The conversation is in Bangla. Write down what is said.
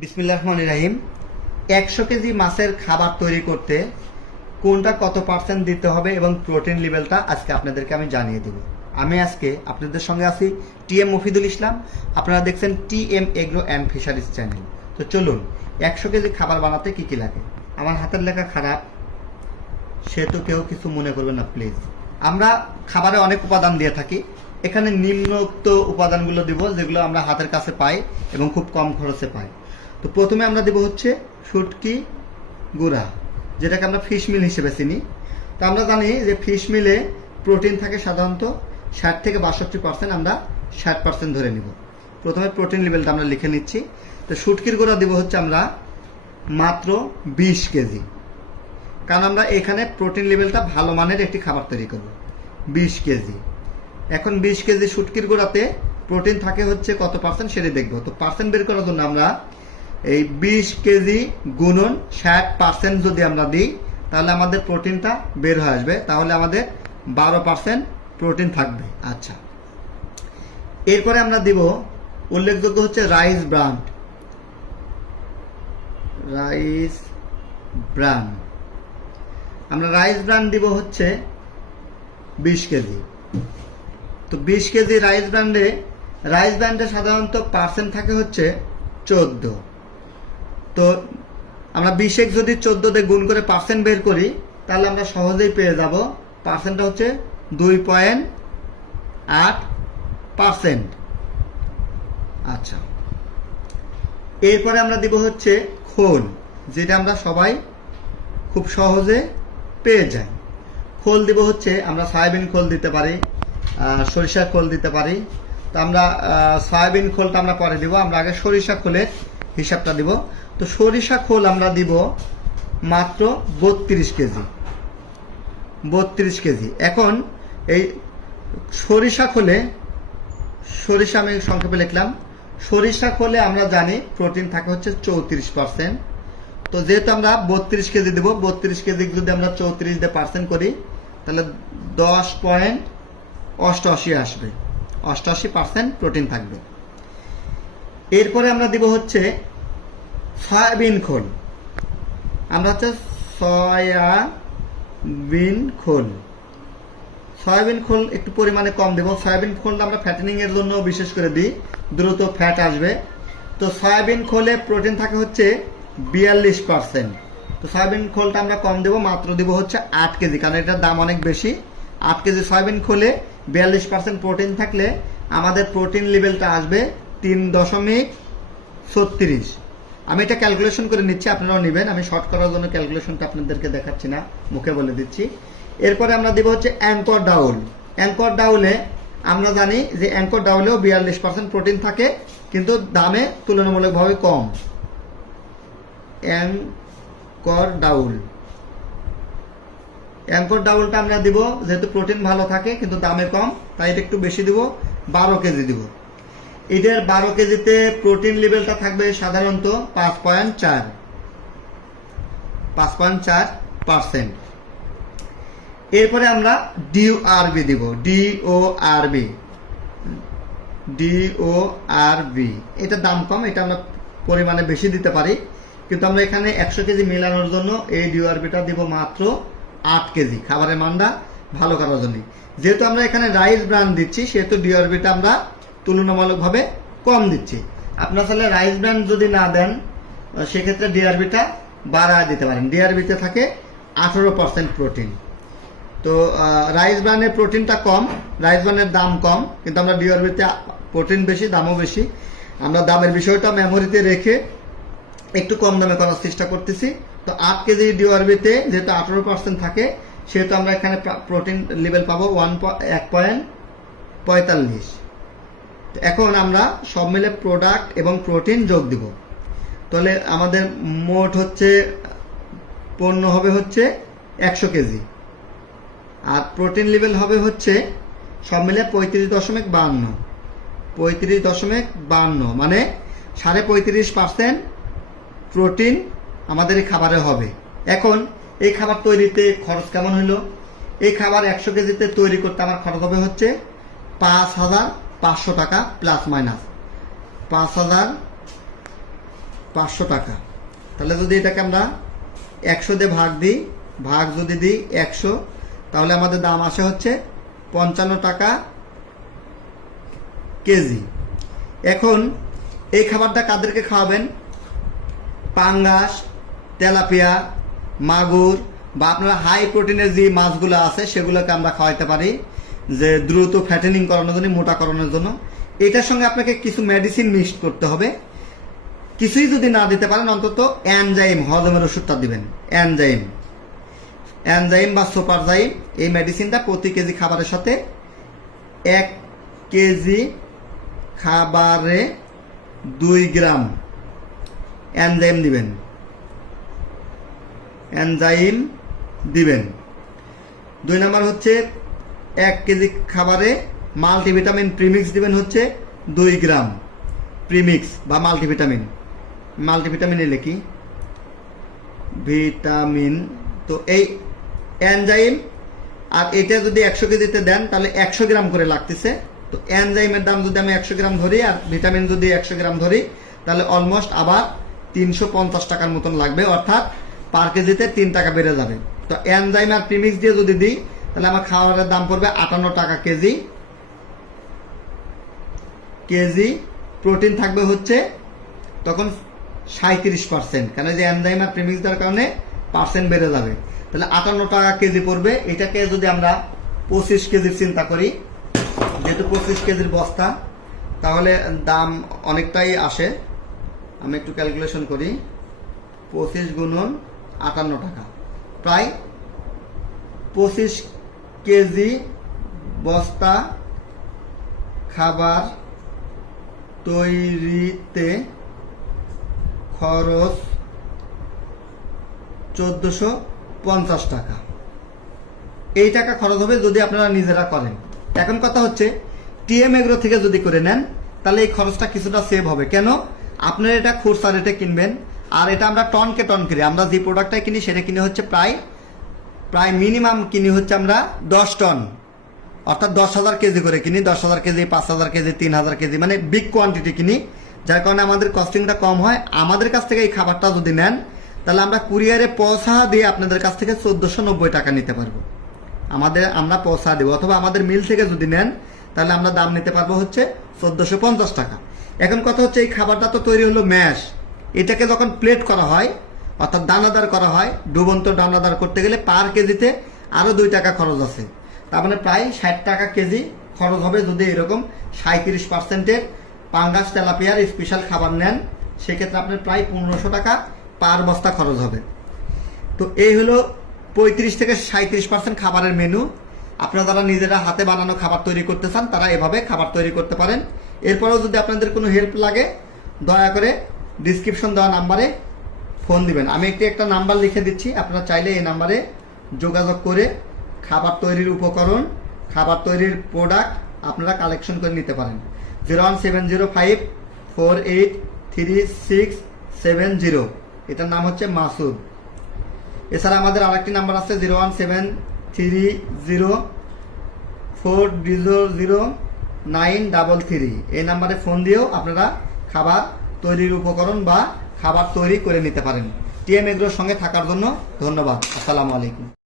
বিসমিল্লাহির রহমানির রহিম। 100 কেজি মাছের খাবার তৈরি করতে কোনটা কত পার্সেন্ট দিতে হবে এবং প্রোটিন লেভেলটা আজকে আপনাদেরকে আমি জানিয়ে দেব। আমি আজকে আপনাদের সঙ্গে আছি টিএম মফিদুল ইসলাম। আপনারা দেখছেন TM agro and fisheries channel. তো চলুন, 100 কেজি খাবার বানাতে কি কি লাগে। আমার হাতের লেখা খারাপ, সে তো কেউ কিছু মনে করবে না প্লিজ। আমরা খাবারে অনেক উপাদান দিয়ে থাকি, এখানে নিম্নোক্ত উপাদানগুলো দিব যেগুলো আমরা হাতের কাছে পাই এবং খুব কম খরচে পাই। তো প্রথমে আমরা দেব হচ্ছে শুটকি গুঁড়া, যেটাকে আমরা ফিশ মিল হিসেবে চিনি। তো আমরা জানি যে ফিশ মিলে প্রোটিন থাকে সাধারণত 60 থেকে 62%, আমরা 60% ধরে নিব। প্রথমে প্রোটিন লেভেলটা আমরা লিখে নিচ্ছি। তো শুটকির গুঁড়া দেব হচ্ছে আমরা মাত্র 20 কেজি, কারণ আমরা এখানে প্রোটিন লেভেলটা ভালো মানের একটি খাবার তৈরি করব। 20 কেজি। এখন 20 কেজি শুটকির গুঁড়াতে প্রোটিন থাকে হচ্ছে কত পার্সেন্ট সেটা দেখব। তো পার্সেন্ট বের করার জন্য আমরা এই 20 কেজি গুণন 60% যদি আমরা দিই তাহলে আমাদের প্রোটিনটা বের হয়ে আসবে, তাহলে আমাদের 12% প্রোটিন থাকবে। আচ্ছা, এরপরে আমরা দিব উল্লেখযোগ্য হচ্ছে রাইস ব্রান। আমরা রাইস ব্রান দিব হচ্ছে 20 কেজি। তো 20 কেজি রাইস ব্র্যান্ডে সাধারণত পার্সেন্ট থাকে হচ্ছে 14। তো আমরা 20 যদি 14 দিয়ে গুণ করে পার্সেন্ট বের করি তাহলে আমরা সহজেই পেয়ে যাব পার্সেন্টটা হচ্ছে 2.8%। আচ্ছা, এরপরে আমরা দিব হচ্ছে খোল, যেটা আমরা সবাই খুব সহজে পেয়ে যাই। খোল দিব হচ্ছে আমরা সয়াবিন খোল দিতে পারি, সরিষার খোল দিতে পারি। তো আমরা সয়াবিন খোলটা আমরা পরে দিব, আমরা আগে সরিষা খোলের হিসাবটা দিব। তো সরিষা খোল আমরা দিব মাত্র 32 কেজি। এখন এই সরিষা আমি সংক্ষেপে লিখলাম, সরিষা খোলে আমরা জানি প্রোটিন থাকে হচ্ছে 34%। তো যেহেতু আমরা 32 কেজি দেব, 32 কেজি যদি আমরা 34 দিয়ে পার্সেন্ট করি তাহলে 10.88 আসবে, 88% প্রোটিন থাকবে। এরপরে আমরা দিব হচ্ছে সয়াবিন খোল। আমরা হচ্ছে সয়াবিন খোল একটু পরিমাণে কম দেব। সয়াবিন খোলটা আমরা ফ্যাটেনিং এর জন্য বিশেষ করে দিই, দ্রুত ফ্যাট আসবে। তো সয়াবিন খোলে প্রোটিন থাকে হচ্ছে 42%। তো সয়াবিন খোলটা আমরা কম দেব, মাত্র দেব হচ্ছে 8 কেজি, কারণ এটার দাম অনেক বেশি। 8 কেজি সয়াবিন খোলে 42% প্রোটিন থাকলে আমাদের প্রোটিন লেভেলটা আসবে 3.36। আমি এটা ক্যালকুলেশন করে নিচ্ছি, আপনারাও নেবেন। আমি শর্ট করার জন্য ক্যালকুলেশনটা আপনাদেরকে দেখাচ্ছি না, মুখে বলে দিচ্ছি। এরপরে আমরা দেব হচ্ছে অ্যাঙ্কর ডাউলে আমরা জানি যে অ্যাঙ্কর ডাউলেও 42% প্রোটিন থাকে, কিন্তু দামে তুলনামূলকভাবে কম। অ্যাঙ্কর ডাউলটা আমরা দিব যেহেতু প্রোটিন ভালো থাকে কিন্তু দামে কম, তাই এটা একটু বেশি দিব, 12 কেজি দিব। এটার 12 কেজিতে প্রোটিন লেভেলটা থাকবে সাধারণত 5.4%। এরপরে আমরা ডিওআরবি দিব, ডিওআরবি। এটার দাম কম, এটা আমরা পরিমাণে বেশি দিতে পারি, কিন্তু আমরা এখানে 100 কেজি মেলানোর জন্য এই ডিওআরবিটা দিব মাত্র 8 কেজি, খাবারের মানটা ভালো করার জন্য। যেহেতু আমরা এখানে রাইস ব্র্যান্ড দিচ্ছি সেহেতু ডিওআরবিটা আমরা তুলনামূলকভাবে কম দিচ্ছি। আপনার তাহলে রাইস ব্র্যান্ড যদি না দেন সেক্ষেত্রে ডিআরবিটা বাড়ায় দিতে পারেন। ডিআরবিতে থাকে 18% প্রোটিন। তো রাইস ব্র্যান্ডের প্রোটিনটা কম, রাইস ব্র্যান্ডের দাম কম, কিন্তু আমরা ডিআরবিতে প্রোটিন বেশি, দামও বেশি। আমরা দামের বিষয়টা মেমোরিতে রেখে একটু কম দামে করার চেষ্টা করতেছি। তো 8 কেজি ডিওআরবিতে যেহেতু 18% থাকে সেহেতু আমরা এখানে প্রোটিন লেভেল পাবো 1.45। এখন আমরা সব মিলে প্রোডাক্ট এবং প্রোটিন যোগ দিব, তাহলে আমাদের মোট হচ্ছে পণ্য হবে হচ্ছে 100 কেজি, আর প্রোটিন লেভেল হবে হচ্ছে সব মিলে 35.52, মানে 35.5% প্রোটিন আমাদের এই খাবারে হবে। এখন এই খাবার তৈরিতে খরচ কেমন হলো? এই খাবার 100 কেজিতে তৈরি করতে আমার খরচ হবে হচ্ছে 5,500 টাকা প্লাস মাইনাস। 5,000 500 টাকা। তাহলে যদি এটাকে আমরা 100 দিয়ে ভাগ যদি দিই 100, তাহলে আমাদের দাম আসে হচ্ছে 55 টাকা কেজি। এখন এই খাবারটা কাদেরকে খাওয়াবেন? পাঙ্গাস, তেলাপিয়া, মাগুর বা আপনারা হাই প্রোটিনের যে মাছগুলো আছে সেগুলোকে আমরা খাওয়াইতে পারি, যে দ্রুত ফ্যাটেনিং করানোর জন্য, মোটা করানোর জন্য। এটার সঙ্গে আপনাকে কিছু মেডিসিন মিক্স করতে হবে। কিছুই যদি না দিতে পারেন, অন্তত এনজাইম, হজমের ওষুধটা দিবেন। এনজাইম বা সুপারজাইম, এই মেডিসিনটা প্রতি কেজি খাবারের সাথে 1 কেজি খাবারে 2 গ্রাম এনজাইম দিবেন। 2 নাম্বার হচ্ছে 1 কেজি খাবারে মাল্টিভিটামিন প্রিমিক্স দিবেন হচ্ছে 2 গ্রাম প্রিমিক্স বা মাল্টিভিটামিন এলে কি ভিটামিন। তো এই এনজাইম আর এটা যদি 100 কেজিতে দেন তাহলে 100 গ্রাম করে লাগতেছে। তো এনজাইমের দাম যদি আমি 100 গ্রাম ধরি আর ভিটামিন যদি 100 গ্রাম ধরি, তাহলে অলমোস্ট আবার 350 টাকার মতন লাগবে, অর্থাৎ পার কেজিতে 3 টাকা বেড়ে যাবে। তো এনজাইম আর প্রিমিক্স দিয়ে যদি দিই, তাহলে আমার খাবারের দাম পড়বে 58 টাকা কেজি। প্রোটিন থাকবে হচ্ছে তখন 37%, কারণ যে এনজাইম আর প্রিমিক্স দেওয়ার কারণে পার্সেন্ট বেড়ে যাবে। তাহলে 58 টাকা কেজি পড়বে। এটাকে যদি আমরা 25 কেজির চিন্তা করি, যেহেতু 25 কেজির বস্তা, তাহলে দাম অনেকটাই আসে। আমি একটু ক্যালকুলেশন করি, 25 গুণন 58 টাকা, প্রায় 25 কেজি বস্তা খাবার তৈরিতে খরচ 1450 টাকা। এই টাকা খরচ হবে যদি আপনারা নিজেরা করেন। এখন কথা হচ্ছে, টিএম এগ্রো থেকে যদি করে নেন, তাহলে এই খরচটা কিছুটা সেভ হবে। কেন? আপনারা এটা খুচরা রেটে কিনবেন, আর এটা আমরা টন কিনি। আমরা যে প্রোডাক্টটা কিনি সেটা কিনে হচ্ছে প্রায় মিনিমাম কিনি হচ্ছে আমরা 10 টন, অর্থাৎ 10,000 কেজি করে কিনি। 10,000 কেজি, 5,000 কেজি, 3,000 কেজি, মানে বিগ কোয়ান্টিটি কিনি, যার কারণে আমাদের কস্টিংটা কম হয়। আমাদের কাছ থেকে এই খাবারটা যদি নেন, তাহলে আমরা কুরিয়ারে পৌঁছা দিয়ে আপনাদের কাছ থেকে 1490 টাকা নিতে পারবো। আমরা পৌঁছা দেবো, অথবা আমাদের মিল থেকে যদি নেন, তাহলে আমরা দাম নিতে পারবো হচ্ছে 1450 টাকা। এখন কথা হচ্ছে, এই খাবারটা তো তৈরি হলো ম্যাশ, এটাকে যখন প্লেট করা হয়, অর্থাৎ দানাদার করা হয়, ডুবন্ত দানাদার করতে গেলে পার কেজিতে আরো 2 টাকা খরচ আছে। তার মানে প্রায় 60 টাকা কেজি খরচ হবে যদি এরকম 37%-এর পাঙ্গাস, তেলাপিয়ার স্পেশাল খাবার নেন। সেক্ষেত্রে আপনার প্রায় 1500 টাকা পার বস্তা খরচ হবে। তো এই হলো 35 থেকে 37% খাবারের মেনু। আপনারা যারা নিজেরা হাতে বানানো খাবার তৈরি করতে চান, তারা এভাবে খাবার তৈরি করতে পারেন। এরপরেও যদি আপনাদের কোনো হেল্প লাগে, দয়া করে ডিসক্রিপশন দেওয়া নাম্বারে ফোন দিবেন। আমি একটা নাম্বার লিখে দিচ্ছি, আপনারা চাইলে এই নাম্বারে যোগাযোগ করে খাবার তৈরির উপকরণ, খাবার তৈরির প্রোডাক্ট আপনারা কালেকশন করে নিতে পারেন। 01705483670, এটার নাম হচ্ছে মাসুদ। এছাড়া আমাদের আরেকটি নাম্বার আছে 01730400933। এই নাম্বারে ফোন দিয়েও আপনারা খাবার তৈরির উপকরণ বা খাবার তৈরি করে নিতে পারেন। টিএম এগ্রোর সঙ্গে থাকার জন্য ধন্যবাদ। আসসালামু আলাইকুম।